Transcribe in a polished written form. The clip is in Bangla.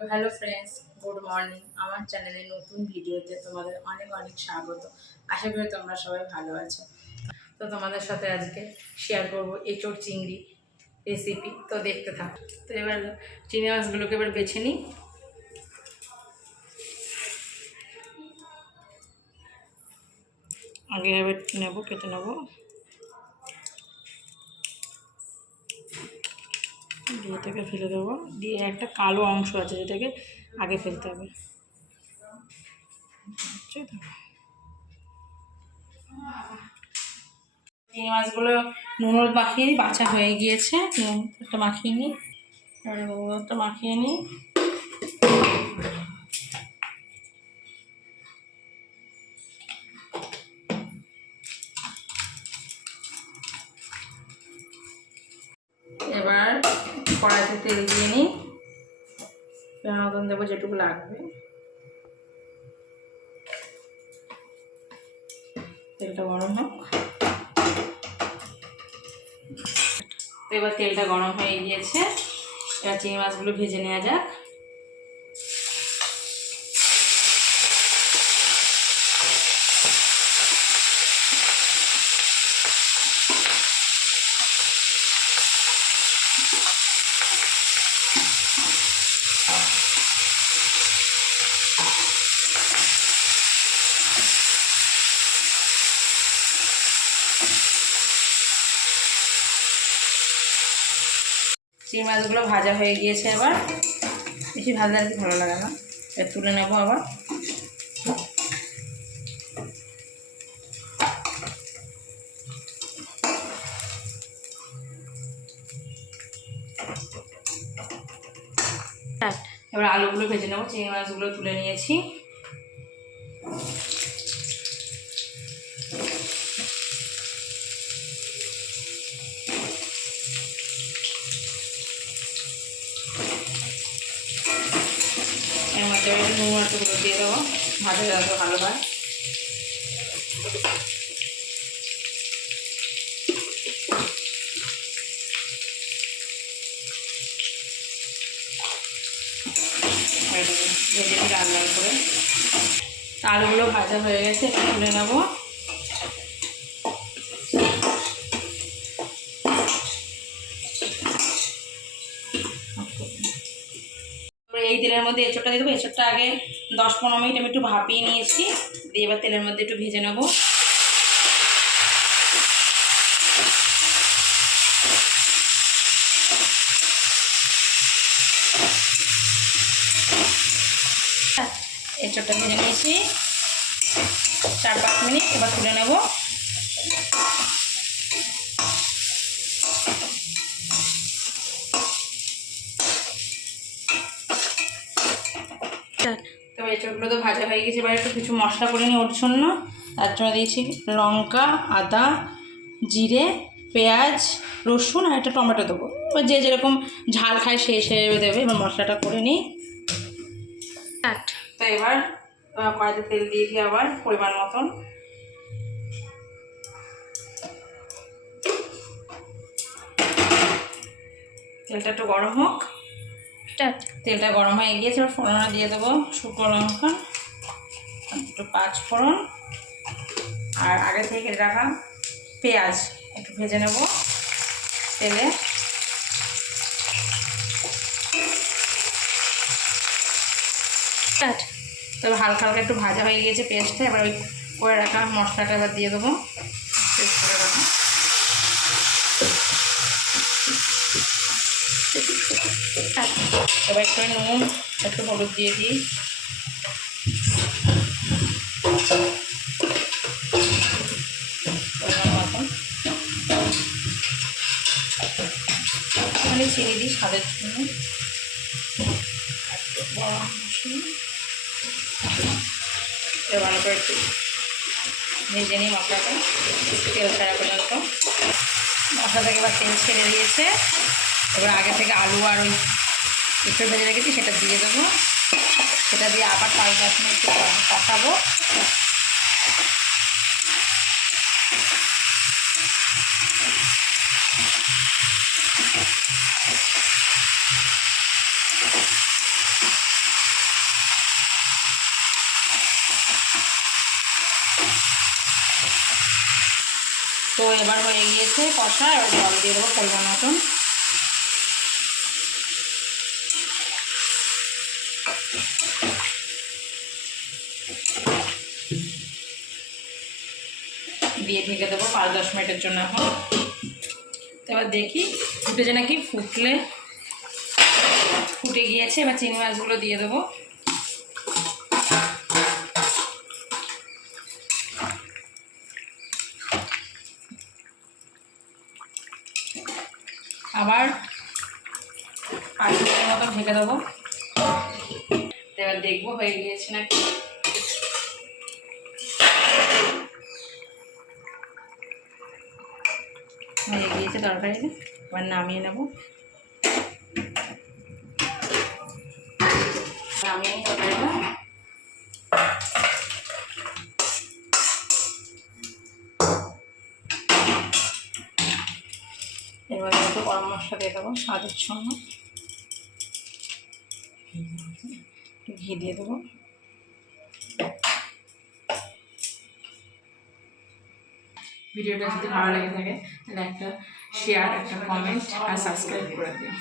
Hello friends, good morning. আমার চ্যানেলে নতুন ভিডিওতে তোমাদের অনেক অনেক স্বাগত। আশা করি তোমরা সবাই ভালো আছো। তো তোমাদের সাথে আজকে শেয়ার করব এঁচোড় চিংড়ি রেসিপি। তো দেখতে থাক। তো এবার চিংড়ি মাছগুলোকে এবার বেছে নিই। আগে এবার নেবো, কেটে নেবো। দিয়ে এটাকে ফেলে দেবো। দিয়ে একটা কালো অংশ আছে যেটাকে আগে ফেলতে হবে। চিংড়ি মাছগুলো নুন হলুদ মাখিয়ে নিই, বাছা হয়ে গিয়েছে। নুন একটা মাখিয়ে নিই, একটা মাখিয়ে নিই। এবার কড়াইতে তেল দিয়ে নিই, মতন দেবো যেটুকু লাগবে। তেলটা গরম হোক। এবার তেলটা গরম হয়ে গিয়েছে, এবার চিংড়ি মাছগুলো ভেজে নেওয়া যাক। চিংড়ি মাছগুলো ভাজা হয়ে গিয়েছে। এবার বেশি ভাজলে আর কি ভালো লাগে না, এবার তুলে নেবো। আবার এবার আলুগুলো ভেজে নেবো। চিংড়ি মাছগুলো তুলে নিয়েছি। এর মধ্যে নুন একটু দিয়ে দেবো, ভাজা যত ভালো হয়। ভেজে নিই লাল লাল করে। আলুগুলো ভাজা হয়ে গেছে, তুলে নেবো। এই তেলের মধ্যে এঁচোড়টা দিয়ে দেবো। এঁচোড়টা আগে 10-15 মিনিট আমি একটু ভাপিয়ে নিয়েছি। দিয়ে এবার তেলের মধ্যে একটু ভেজে নেবো। এঁচোড়টা ভেজে নিয়েছি 4-5 মিনিট। এবার তুলে নেব। তো এঁচোড়গুলো তো ভাজা হয়ে গেছে। এবার একটু কিছু মশলা করে নিই ওর জন্য। তার জন্য দিয়েছি লঙ্কা, আদা, জিরে, পেঁয়াজ, রসুন আর একটা টমেটো দেবো। এবার যে যেরকম ঝাল খায় সে হিসেবে দেবে। এবার মশলাটা করে নিই। তো এবার কড়াইতে তেল দিয়ে দিই আবার পরিমাণ মতন। তেলটা একটু গরম হোক। তেলটা গরম হয়ে গিয়েছে। এবার ফোড়নে দিয়ে দেবো শুকনো লঙ্কা, একটু 5 ফোড়ন আর আগে থেকে কেটে রাখা পেঁয়াজ একটু ভেজে নেব তেলে। তবে হালকা হালকা একটু ভাজা হয়ে গিয়েছে পেঁয়াজটা। এবার ওই করে রাখা মশলাটা এবার দিয়ে দেবো। পেস্ট করে রাখা এবার একটু নুন একটু হলুদ দিয়ে দিই। এখানে চিনি দিই স্বাদের জন্য। একটু গরম মশলা ভালো করে একটু ভেজে নিই মশলাটা তেল ছাড়া পর্যন্ত। মশলা থেকে এবার তেল ছেড়ে দিয়েছে। এবার আগে থেকে আলু আর ওই একটু ভেজে রেখেছি সেটা দিয়ে দেবো। সেটা দিয়ে আবার 5-10 মিনিট কষাবো। তো এবার হয়ে গিয়েছে কষা, এবার জল দিয়ে দেবো পরিমাণ মতন। দিয়ে ঢেকে দেবো 5-10 মিনিটের জন্য এখন। তো এবার দেখি ফুটেছে নাকি, ফুটে গিয়েছে। এবার চিংড়ি মাছগুলো দিয়ে দেবো। আবার 5 মিনিটের মতো ঢেকে দেবো। এবার দেখবো হয়ে গিয়েছে নাকি। হয়ে গিয়েছে তরকারিটা, এবার নামিয়ে নেব। নামিয়ে নিই তরকারিটা। এবার একটু গরম মশলা দিয়ে দেবো স্বাদের জন্য, ঘি দিয়ে দেবো। ভিডিওটা যদি ভালো লেগে থাকে তাহলে একটা শেয়ার, একটা কমেন্ট আর সাবস্ক্রাইব করে দিও।